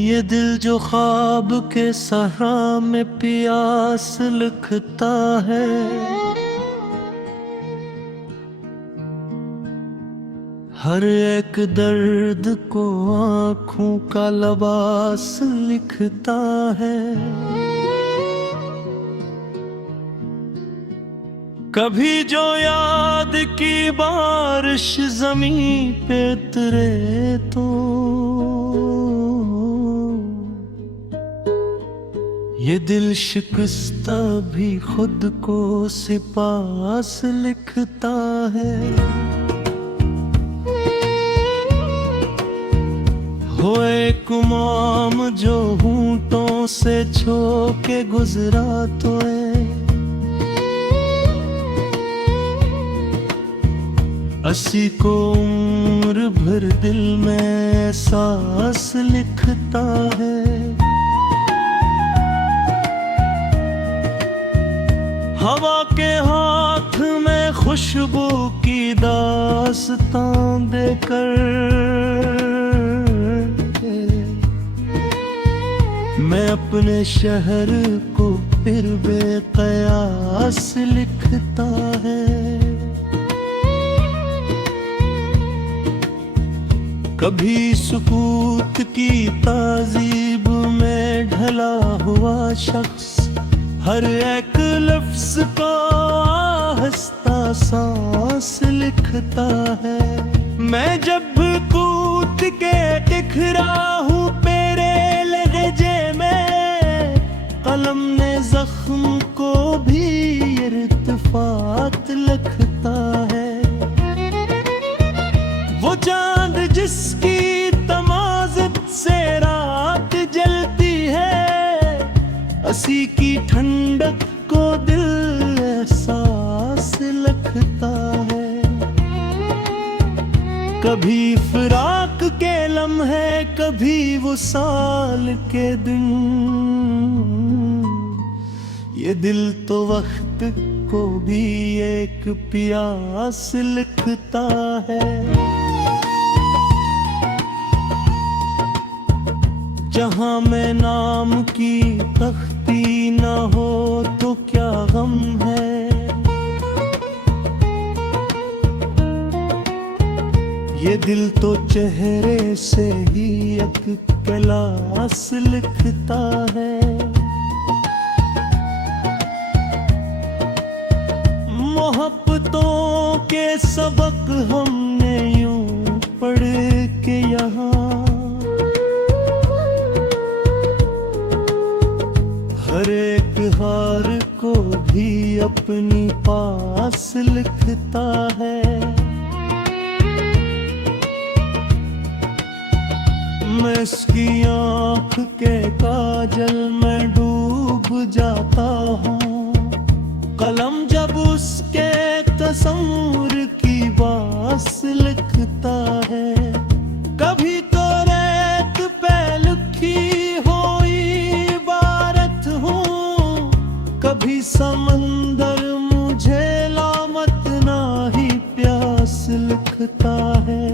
ये दिल जो ख्वाब के सहरा में प्यास लिखता है, हर एक दर्द को आँखों का लबास लिखता है। कभी जो याद की बारिश जमीन पे उतरे तो ये दिल शिकस्ता भी खुद को सिपास लिखता है। हो एक उमाम जो होंठों से छू के गुजरा तो असी को उम्र भर दिल में सांस लिखता है। हवा के हाथ में खुशबू की दास्तां देकर मैं अपने शहर को फिर बेकयास लिखता है। कभी सुकूत की ताजीब में ढला हुआ शख्स हर एक लफ्ज को आहिस्ता सांस लिखता है। मैं जब कूद के दिखरा हूँ तेरे लहजे में, कलम ने जख्म को भी इर्तिफात लिखता है। वो चांद जिसकी तमाज़त से रात जलती है, असी की ठंडक को दिल एहसास लिखता है। कभी फिराक के लम्हे, कभी वो साल के दिन, ये दिल तो वक्त को भी एक प्यास लिखता है। जहाँ में नाम की तख्ती न हो तो क्या गम है, ये दिल तो चेहरे से ही एक क्लास लिखता है। मोहब्बतों के सबक हमने यूं पढ़ के यहाँ हर एक हार को भी अपनी पास लिखता है। मैं इसकी आँख के काजल में डूब जाता हूँ, कलम जब उसके तस्वीर की बास लिखता है। कभी तो रेत पे लिखी कभी समंदर मुझे लामत ना ही प्यास लिखता है।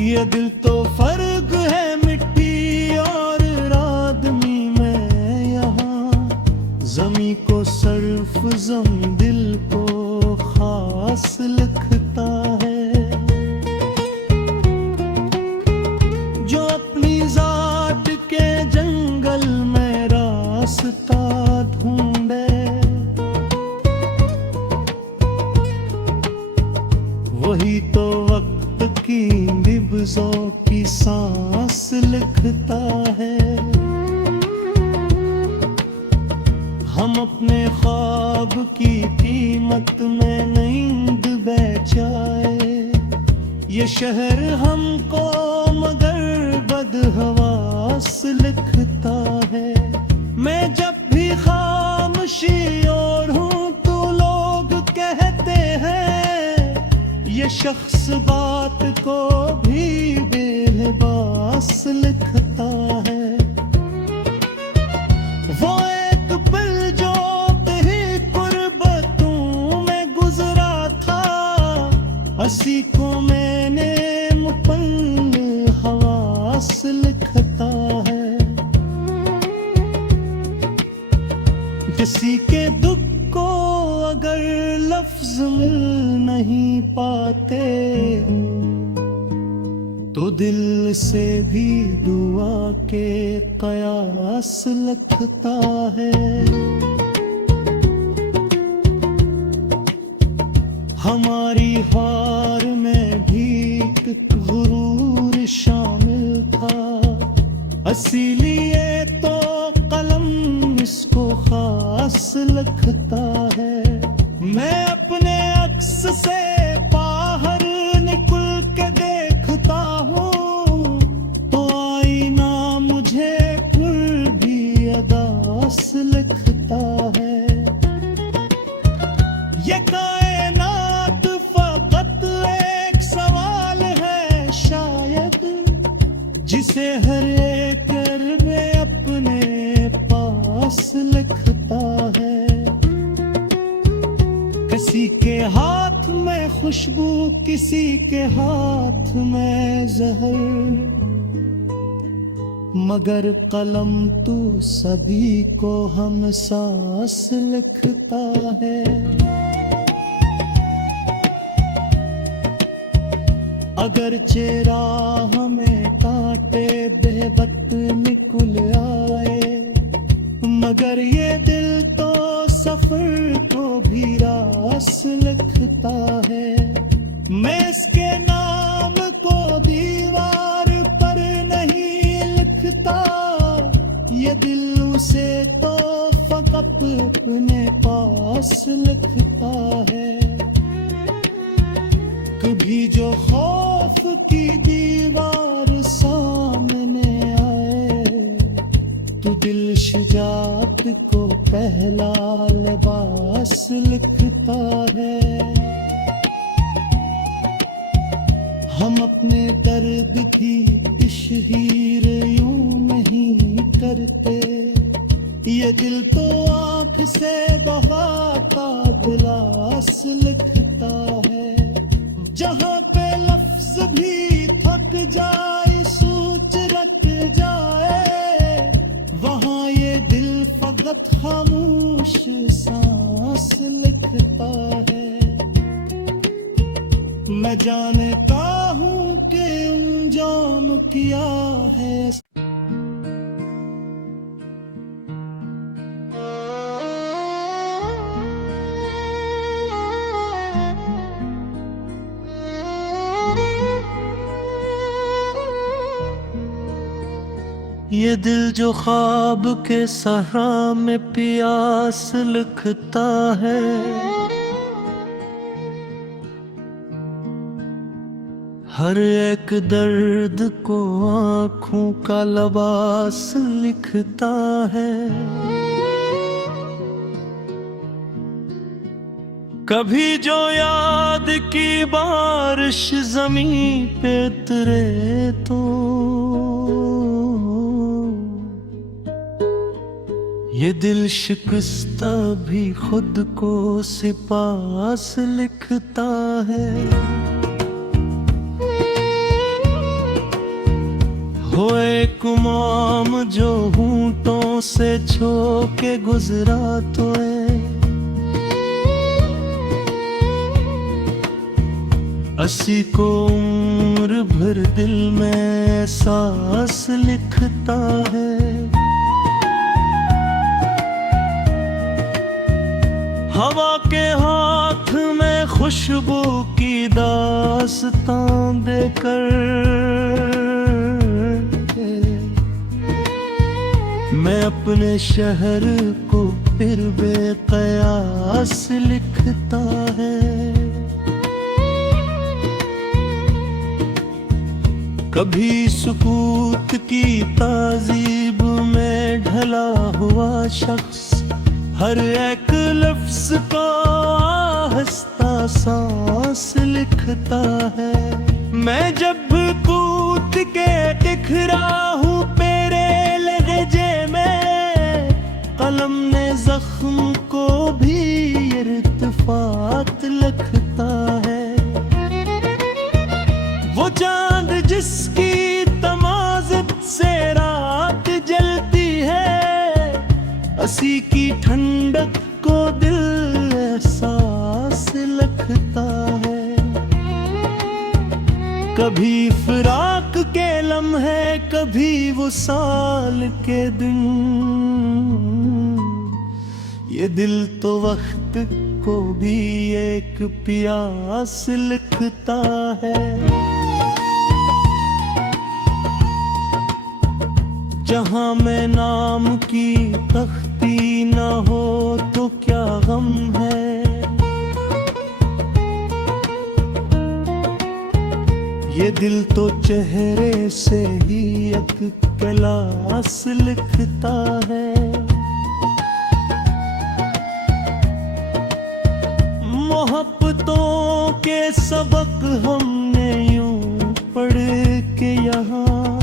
ये दिल तो फर्क है मिट्टी और आदमी में, यहाँ जमी को सर्फ जमी दिल को खास लिखता है। जो अपनी जात के जंगल में रास्ता ढूंढे, वही तो वक्त की निब्ज़ों की सांस लिखता है। हम अपने ख्वाब की कीमत में नींद बेचाए, ये शहर हमको मगर बदहवास लिखता है। मैं जब भी खामोशी ओढ़ूं तो लोग कहते हैं ये शख्स बात को भी बेलबास लिखता है। वो एक पल जो तेरी कुर्बतों में गुजरा था, असी को मैंने मुपल्ल हवास लिखता किसी के दुख को अगर लफ्ज मिल नहीं पाते तो दिल से भी दुआ के कयास लगता है। हमारी हार में भी एक गुरूर शामिल था, इसीलिए तो कलम इसको खास लगता है। मैं अपने अक्स से बाहर निकल के देखता हूँ तो आईना मुझे फिर भी अदास लगता है। ये कायनात फकत एक सवाल है शायद, जिसे हर एक में अपने पास लिखता है। किसी के हाथ में खुशबू, किसी के हाथ में जहर, मगर कलम तू सभी को हम सास लिखता है। अगर चेहरा हमें कांटे बेवक्त निकुल आए, मगर ये दिल तो सफर को भी रास लिखता है। मैं इसके नाम को दीवार पर नहीं लिखता, ये दिल उसे तो फकत अपने पास लिखता है। कभी जो खौफ की दीवार सामने आए तो दिल शुजात को पहला लिबास लिखता है। हम अपने दर्द की तशहीर यूं नहीं करते, ये दिल तो आंख से बहाता गिलास लिखता है। जहाँ पे लफ्ज भी थक जाए, सोच रख जाए, वहाँ ये दिल फकत खामोश सांस लिखता है। मैं जानता हूँ कि अंजाम किया है। ये दिल जो ख्वाब के सहरा में प्यास लिखता है, हर एक दर्द को आँखों का लिबास लिखता है। कभी जो याद की बारिश जमीन पे उतरे तो ये दिल शिकस्ता भी खुद को सिपास लिखता है। होए कुमाम जो होंठों से छू के गुजरा तो असी को उम्र भर दिल में सांस लिखता है। हवा के हाथ में खुशबू की दास्तां देकर मैं अपने शहर को फिर बेकयास लिखता है। कभी सुकूत की ताजीब में ढला हुआ शख्स हर एक लफ्ज को आहिस्ता सांस लिखता है। मैं जब कूद के दिखरा हूँ तेरे लहजे में, कलम ने जख्म को भी इर्तिफात लिखता है। वो चांद जिसकी तमाज़त से रात जलती है, असी की ठंड कभी फिराक के लम्हे, कभी वो साल के दिन। ये दिल तो वक्त को भी एक प्यास लिखता है। जहां में नाम की तख्ती न हो तो क्या गम है। ये दिल तो चेहरे से ही एक क्लास लिखता है। मोहब्बतों के सबक हमने यूं पढ़ के यहाँ,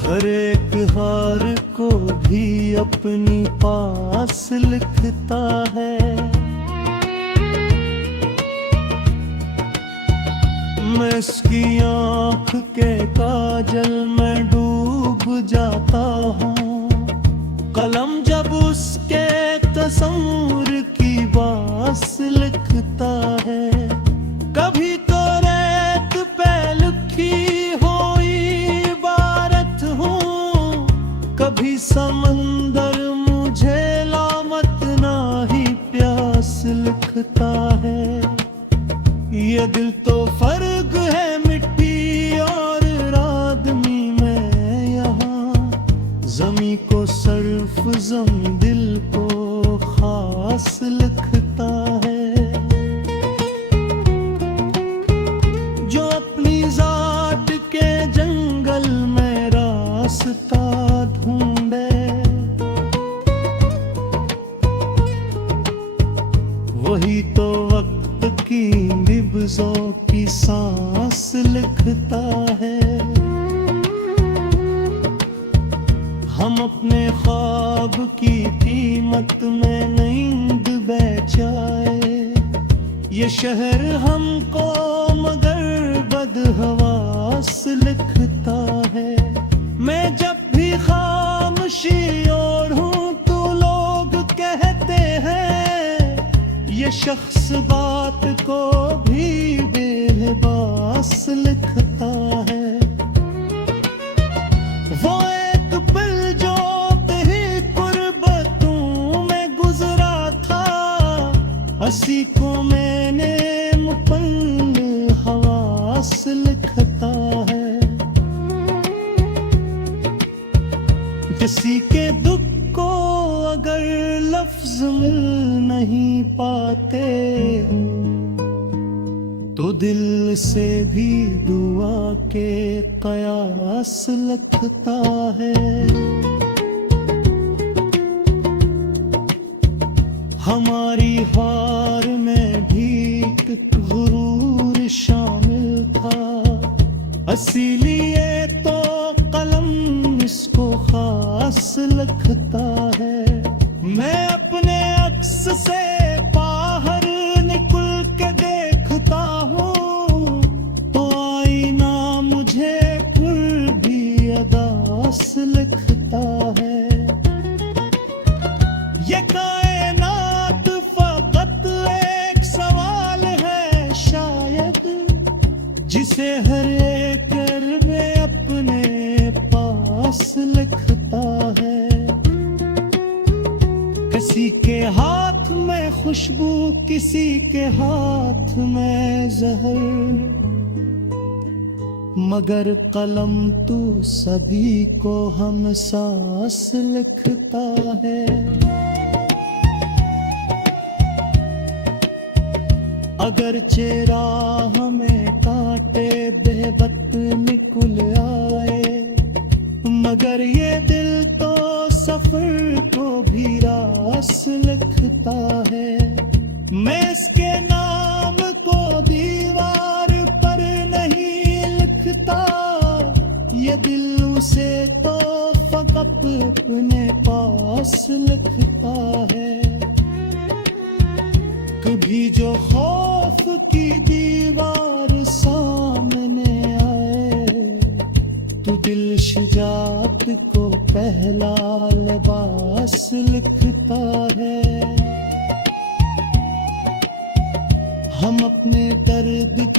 हर एक हार को भी अपनी पास लिखता है। मैं इसकी आँख के काजल में डूब जाता हूँ। कलम जब उसके तस्वीर की बास लिखता है। कभी तो रेत पे लिखी हुई इबारत हूँ, कभी समंदर मुझे लामत ना ही प्यास लिखता है। ये दिल तो फर्क है मिट्टी और आदमी में यहाँ। ज़मी को सर्फ, ज़मी दिल को खास लिखता है। जो अपनी जात के जंगल में रास्ता ढूंढे, वही तो वक्त की निब्ज़ों की सांस लिखता है। हम अपने ख्वाब की कीमत में नींद बेचाए। ये शहर हमको मगर बदहवास लिखता है। मैं जब भी खामोशी ओढ़ूं तो लोग कहते हैं ये शख्स बात को भी बेलबास लिखता है। वो एक पल जो तेरी कुर्बतों में गुजरा था, उसी को मैंने मुकम्मल हवास लिखता है। किसी के दुख को अगर लफ्ज मिल नहीं पाते तो दिल से भी दुआ के कयास लिखता है। हमारी हार में भी एक गुरूर शामिल था, इसीलिए तो कलम इसको खास लिखता है। मैं अपने अक्स से बाहर निकल के देखता हूँ तो आईना मुझे फिर भी अदास लिखता है। ये कायनात फकत एक सवाल है शायद, जिसे हर एक में अपने पास लिखता है। किसी के हाथ में खुशबू, किसी के हाथ में जहर, मगर कलम तू सभी को हम सास लिखता है। अगर चेहरा हमें कांटे बेवक्त निकुल आए, मगर ये दिल तो सफर को भी रास लिखता है। मैं इसके नाम को दीवार पर नहीं लिखता, ये दिल उसे तो फकत अपने पास लिखता है। कभी जो खौफ की दीवार सामने आए तो दिल शुजात को पहला लिबास लिखता है। हम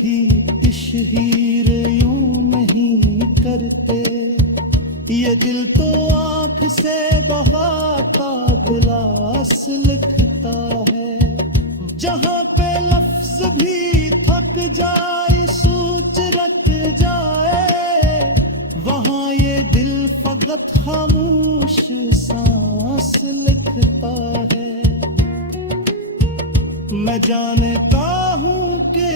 कभी तशहीर यूं नहीं करते, ये दिल तो आंख से बहाता गिलास लिखता है। जहाँ पे लफ्ज भी थक जाए सोच रख जाए, वहाँ ये दिल फकत खामोश सांस लिखता है। मैं जानता हूँ कि